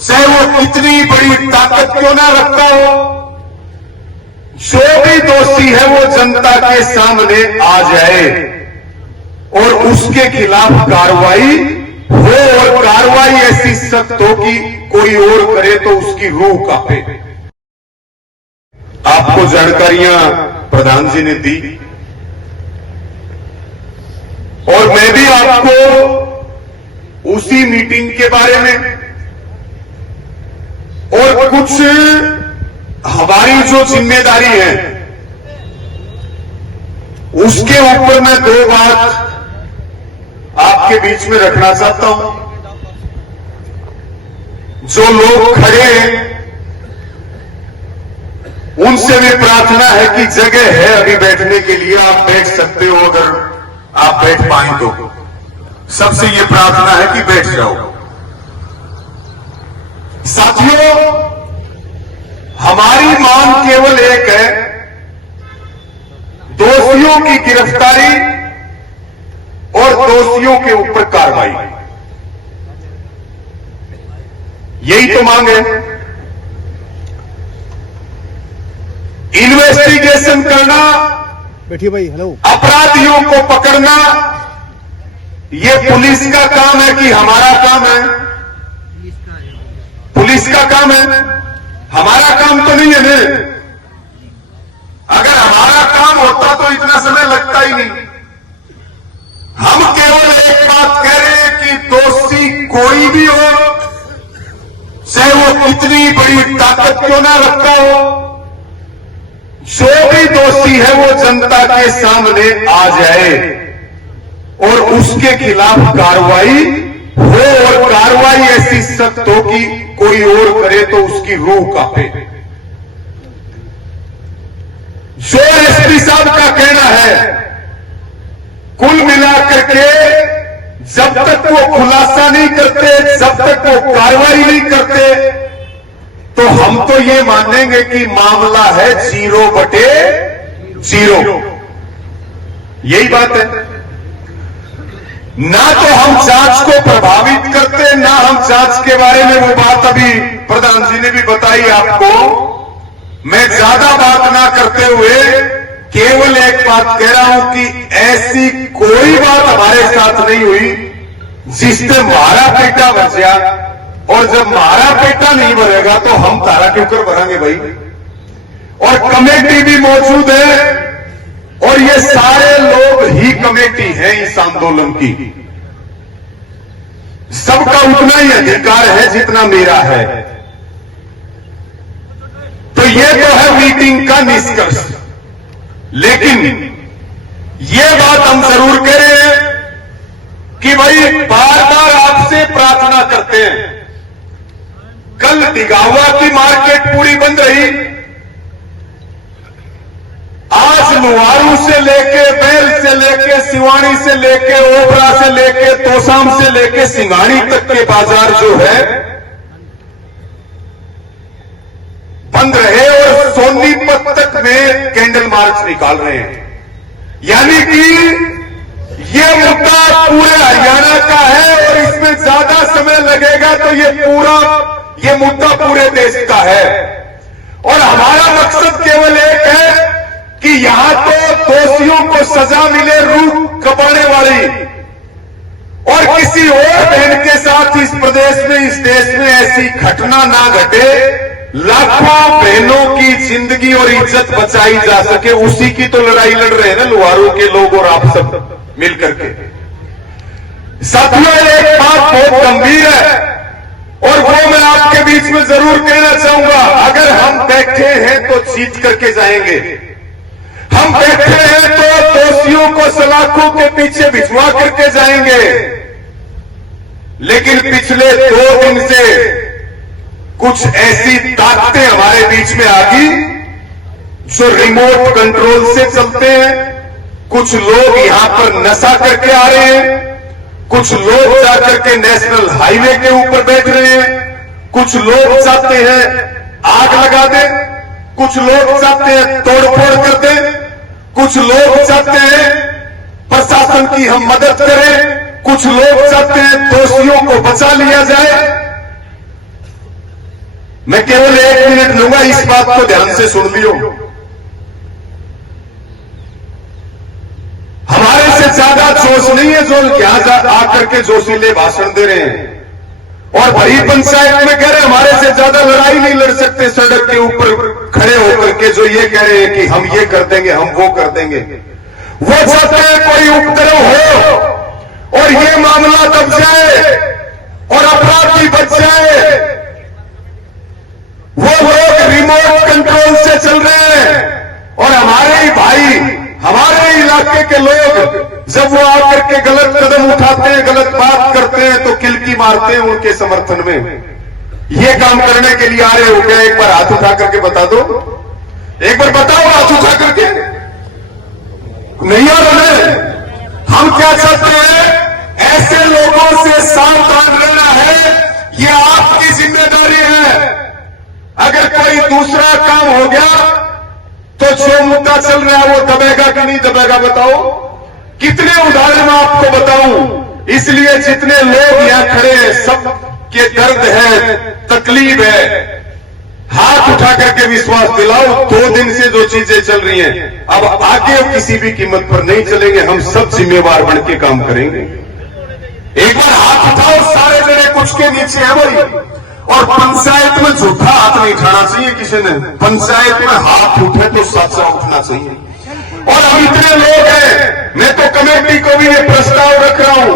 चाहे वो कितनी बड़ी ताकत क्यों ना रखता हो, जो भी दोषी है वो जनता के सामने आ जाए और उसके खिलाफ कार्रवाई हो, और कार्रवाई ऐसी सख्त हो कि कोई और करे तो उसकी रूह कांपे। आपको जानकारियां प्रधान जी ने दी और मैं भी आपको उसी मीटिंग के बारे में और कुछ हमारी जो जिम्मेदारी है उसके ऊपर मैं दो बात आपके बीच में रखना चाहता हूं। जो लोग खड़े हैं उनसे भी प्रार्थना है कि जगह है अभी बैठने के लिए, आप बैठ सकते हो अगर आप बैठ पाए तो। सबसे ये प्रार्थना है कि बैठ जाओ। साथियों, हमारी मांग केवल एक है, दोषियों की गिरफ्तारी और दोषियों के ऊपर कार्रवाई। यही तो मांग है। इन्वेस्टिगेशन करना, बैठिए भाई, हेलो। अपराधियों को पकड़ना, ये पुलिस का काम है कि हमारा काम है? पुलिस का काम है, हमारा काम तो नहीं है ना। अगर हमारा काम होता तो इतना समय लगता ही नहीं। हम केवल एक बात कह रहे हैं कि दोषी कोई भी हो, चाहे वो कितनी बड़ी ताकत क्यों ना रखता हो, जो भी दोषी है वो जनता के सामने आ जाए और उसके खिलाफ कार्रवाई हो, और कार्रवाई ऐसी सख्त हो कि कोई और करे तो उसकी रूह कांपे। जो एसपी साहब का कहना है, कुल मिलाकर के जब तक वो खुलासा नहीं करते, जब तक वो कार्रवाई नहीं करते, तो हम तो ये मानेंगे कि मामला है 0/0। यही बात है। ना तो हम जांच को प्रभावित करते, ना हम जांच के बारे में वो बात अभी प्रधान जी ने भी बताई आपको। मैं ज्यादा बात ना करते हुए केवल एक बात कह रहा हूं कि ऐसी कोई बात हमारे साथ नहीं हुई जिससे मारा पेटा बचा, और जब मारा पेटा नहीं भरेगा तो हम तारा क्यों कर भरेंगे भाई। और कमेटी भी मौजूद है, और ये सारे लोग ही कमेटी है इस आंदोलन की। सबका उतना ही अधिकार है जितना मेरा है। तो ये तो है मीटिंग का निष्कर्ष। लेकिन ये बात हम जरूर कह रहे हैं कि भाई बार बार आपसे प्रार्थना करते हैं। कल दिगावा की मार्केट पूरी बंद रही, आज लुहारू से लेके, बैल से लेके, सिवानी से लेके, ओबरा से लेके, तोसाम से लेके सिंघानी तक के बाजार जो है बंद रहे, और सोनीपत तक में कैंडल मार्च निकाल रहे हैं। यानी कि ये मुद्दा पूरे हरियाणा का है, और इसमें ज्यादा समय लगेगा तो ये मुद्दा पूरे देश का है। और हमारा मकसद केवल एक है कि यहां तो दोषियों को सजा मिले, रूह कपाने वाली, और किसी और बहन के साथ इस प्रदेश में, इस देश में ऐसी घटना ना घटे, लाखों बहनों की जिंदगी और इज्जत बचाई जा सके। उसी की तो लड़ाई लड़ रहे हैं ना लुहारू के लोग और आप सब मिलकर के। साथियों, एक बात बहुत गंभीर है और वो मैं आपके बीच में जरूर कहना चाहूंगा। अगर हम बैठे हैं तो जीत करके जाएंगे। हम बैठे हैं तो दोषियों को सलाखों के पीछे भिजवा करके जाएंगे। लेकिन पिछले 2 दिन से कुछ ऐसी ताकतें हमारे बीच में आ गई जो रिमोट कंट्रोल से चलते हैं। कुछ लोग यहां पर नशा करके आ रहे हैं, कुछ लोग जाकर के नेशनल हाईवे के ऊपर बैठ रहे हैं, कुछ लोग चाहते हैं आग लगा दें, कुछ लोग चाहते हैं तोड़फोड़ कर दें, कुछ लोग चाहते हैं प्रशासन की हम मदद करें, कुछ लोग चाहते हैं दोषियों को बचा लिया जाए। मैं केवल 1 मिनट लूंगा, इस बात को ध्यान से सुन लियो। हमारे से ज्यादा जोश नहीं है जो यहां आकर के जोशीले भाषण दे रहे हैं और भरी पंचायत में कह रहे हमारे से ज्यादा लड़ाई नहीं लड़ सकते सड़क के ऊपर खड़े होकर के, जो ये कह रहे हैं कि हम ये कर देंगे, हम वो कर देंगे। वो चाहते हैं कोई उपद्रव हो और ये मामला दब जाए और अपराधी बच जाए। वो लोग रिमोट कंट्रोल से चल रहे हैं और हमारे ही भाई, हमारे इलाके के लोग जब वो आकर के गलत कदम उठाते हैं, गलत बात करते हैं, तो किलकी मारते हैं उनके समर्थन में। ये काम करने के लिए आ रहे हो क्या? एक बार हाथ उठा करके बता दो, एक बार बताओ हाथ उठा करके। नहीं आ रहा। हम क्या चाहते हैं? ऐसे लोगों से सावधान रहना है, ये आपकी जिम्मेदारी है। अगर कोई दूसरा काम हो गया तो जो मुद्दा चल रहा है वो दबेगा कि नहीं दबेगा बताओ? कितने उदाहरण मैं आपको बताऊं। इसलिए जितने लोग यहां खड़े हैं सब के दर्द है, तकलीफ है, हाथ उठा करके विश्वास दिलाओ। 2 दिन से जो चीजें चल रही हैं अब आगे किसी भी कीमत पर नहीं चलेंगे। हम सब जिम्मेवार बन के काम करेंगे। एक बार हाथ उठाओ सारे जने, कुछ के नीचे है भाई। और पंचायत में झूठा हाथ नहीं उठाना चाहिए किसी ने। पंचायत में हाथ उठे तो सच्चा उठना चाहिए। और हम इतने लोग हैं, मैं तो कमेटी को भी ये प्रस्ताव रख रहा हूं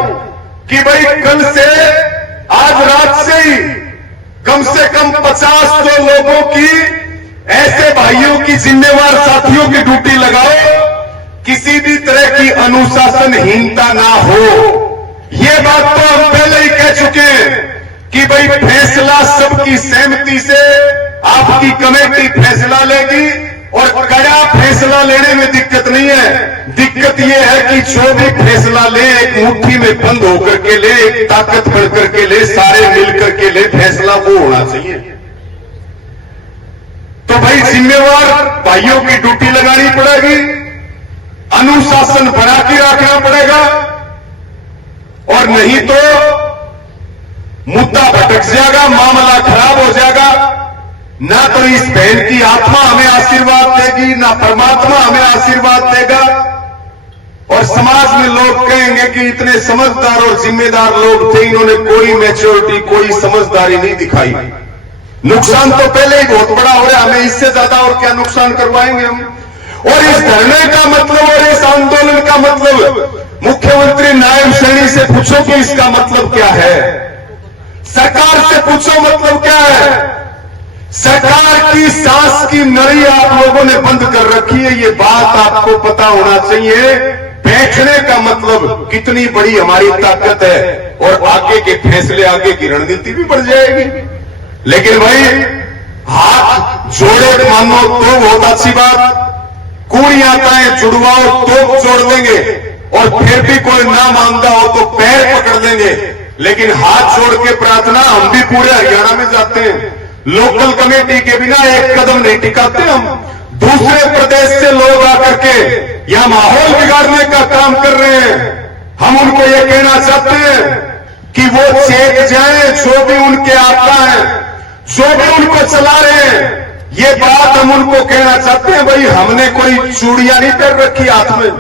कि भाई कल से, आज रात से ही कम से कम 50 लोगों की, ऐसे भाइयों की, जिम्मेवार साथियों की ड्यूटी लगाओ। किसी भी तरह की अनुशासनहीनता ना हो। ये बात तो हम पहले ही कह चुके हैं कि भाई फैसला सबकी सहमति से आपकी कमेटी फैसला लेगी और कड़ा फैसला लेने में दिक्कत नहीं है। दिक्कत यह है कि जो भी फैसला ले एक मुट्ठी में बंद होकर के ले, एक ताकत बढ़कर के ले, सारे मिलकर के ले, फैसला वो होना चाहिए। तो भाई जिम्मेवार भाइयों की ड्यूटी लगानी पड़ेगी, अनुशासन बना के रखना पड़ेगा और नहीं तो मुद्दा भटक जाएगा, मामला खराब हो जाएगा। ना तो इस बहन की आत्मा हमें आशीर्वाद देगी, ना परमात्मा हमें आशीर्वाद देगा। और समाज में लोग कहेंगे कि इतने समझदार और जिम्मेदार लोग थे, इन्होंने कोई मैच्योरिटी, कोई समझदारी नहीं दिखाई। नुकसान तो पहले ही बहुत बड़ा हो रहा है, हमें इससे ज्यादा और क्या नुकसान करवाएंगे हम। और इस धरने का मतलब और इस आंदोलन का मतलब मुख्यमंत्री नायब श्रेणी से पूछो कि इसका मतलब क्या है। सरकार से पूछो मतलब क्या है। सरकार की सांस की नली आप लोगों ने बंद कर रखी है, ये बात आपको पता होना चाहिए। बैठने का मतलब कितनी बड़ी हमारी ताकत है और आगे के फैसले, आगे की रणनीति भी बढ़ जाएगी। लेकिन भाई हाथ जोड़े मानो तो बहुत अच्छी बात, कूड़ी आता है जुड़वाओ तो जोड़ देंगे और फिर भी कोई ना मानता हो तो पैर पकड़ देंगे। लेकिन हाथ जोड़ के प्रार्थना हम भी पूरे हरियाणा में जाते हैं। लोकल कमेटी के बिना एक कदम नहीं टिकाते हम। दूसरे प्रदेश से लोग आकर के यहां माहौल बिगाड़ने का काम कर रहे हैं। हम उनको ये कहना चाहते हैं कि वो चेत जाए, जो भी उनके आपका है, जो भी उनको चला रहे हैं। ये बात हम उनको कहना चाहते हैं, भाई हमने कोई चूड़ियां नहीं कर रखी हाथ में।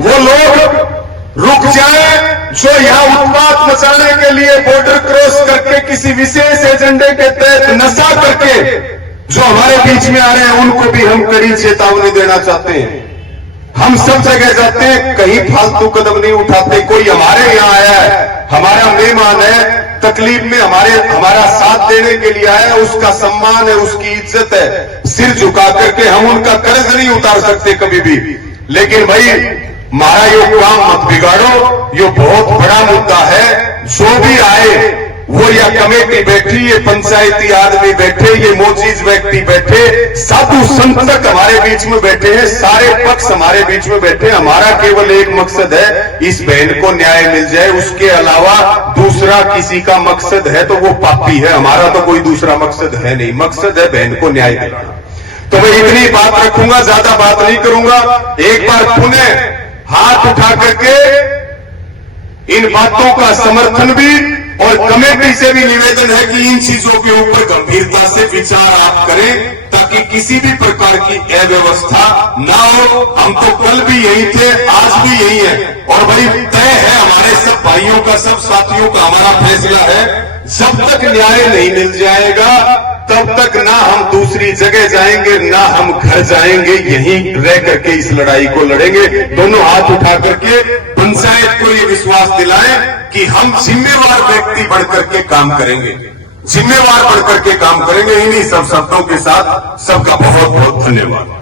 वो लोग रुक जाए जो यहां उत्पात मचाने के लिए बॉर्डर क्रॉस करके किसी विशेष एजेंडे के तहत नशा करके जो हमारे बीच में आ रहे हैं, उनको भी हम कड़ी चेतावनी देना चाहते हैं। हम सब जगह जाते हैं, कहीं फालतू कदम नहीं उठाते। कोई हमारे यहां आया है, हमारा मेहमान है, तकलीफ में हमारा साथ देने के लिए आया है, उसका सम्मान है, उसकी इज्जत है। सिर झुका करके हम उनका कर्ज नहीं उतार सकते कभी भी। लेकिन भाई हमारा ये काम मत बिगाड़ो, ये बहुत बड़ा मुद्दा है। जो भी आए वो, या कमेटी बैठी, ये पंचायती आदमी बैठे, ये मोचीज व्यक्ति बैठे, साधु संत तक हमारे बीच में बैठे हैं, सारे पक्ष हमारे बीच में बैठे। हमारा केवल एक मकसद है, इस बहन को न्याय मिल जाए। उसके अलावा दूसरा किसी का मकसद है तो वो पापी है। हमारा तो कोई दूसरा मकसद है नहीं। मकसद है बहन को न्याय दिलाना। तो मैं इतनी बात रखूंगा, ज्यादा बात नहीं करूंगा। एक बार पुनः हाथ उठा करके इन बातों का समर्थन भी और कमेटी से भी निवेदन है कि इन चीजों के ऊपर गंभीरता से विचार आप करें ताकि किसी भी प्रकार की अव्यवस्था ना हो। हम तो कल भी यही थे, आज भी यही है और भाई तय है हमारे सब भाइयों का, सब साथियों का हमारा फैसला है, जब तक न्याय नहीं मिल जाएगा तब तक ना हम दूसरी जगह जाएंगे ना हम घर जाएंगे, यहीं रह करके इस लड़ाई को लड़ेंगे। दोनों हाथ उठा करके पंचायत को ये विश्वास दिलाएं कि हम जिम्मेवार व्यक्ति बढ़कर के काम करेंगे, जिम्मेवार बढ़कर के काम करेंगे। इन्हीं सब शब्दों के साथ सबका बहुत बहुत धन्यवाद।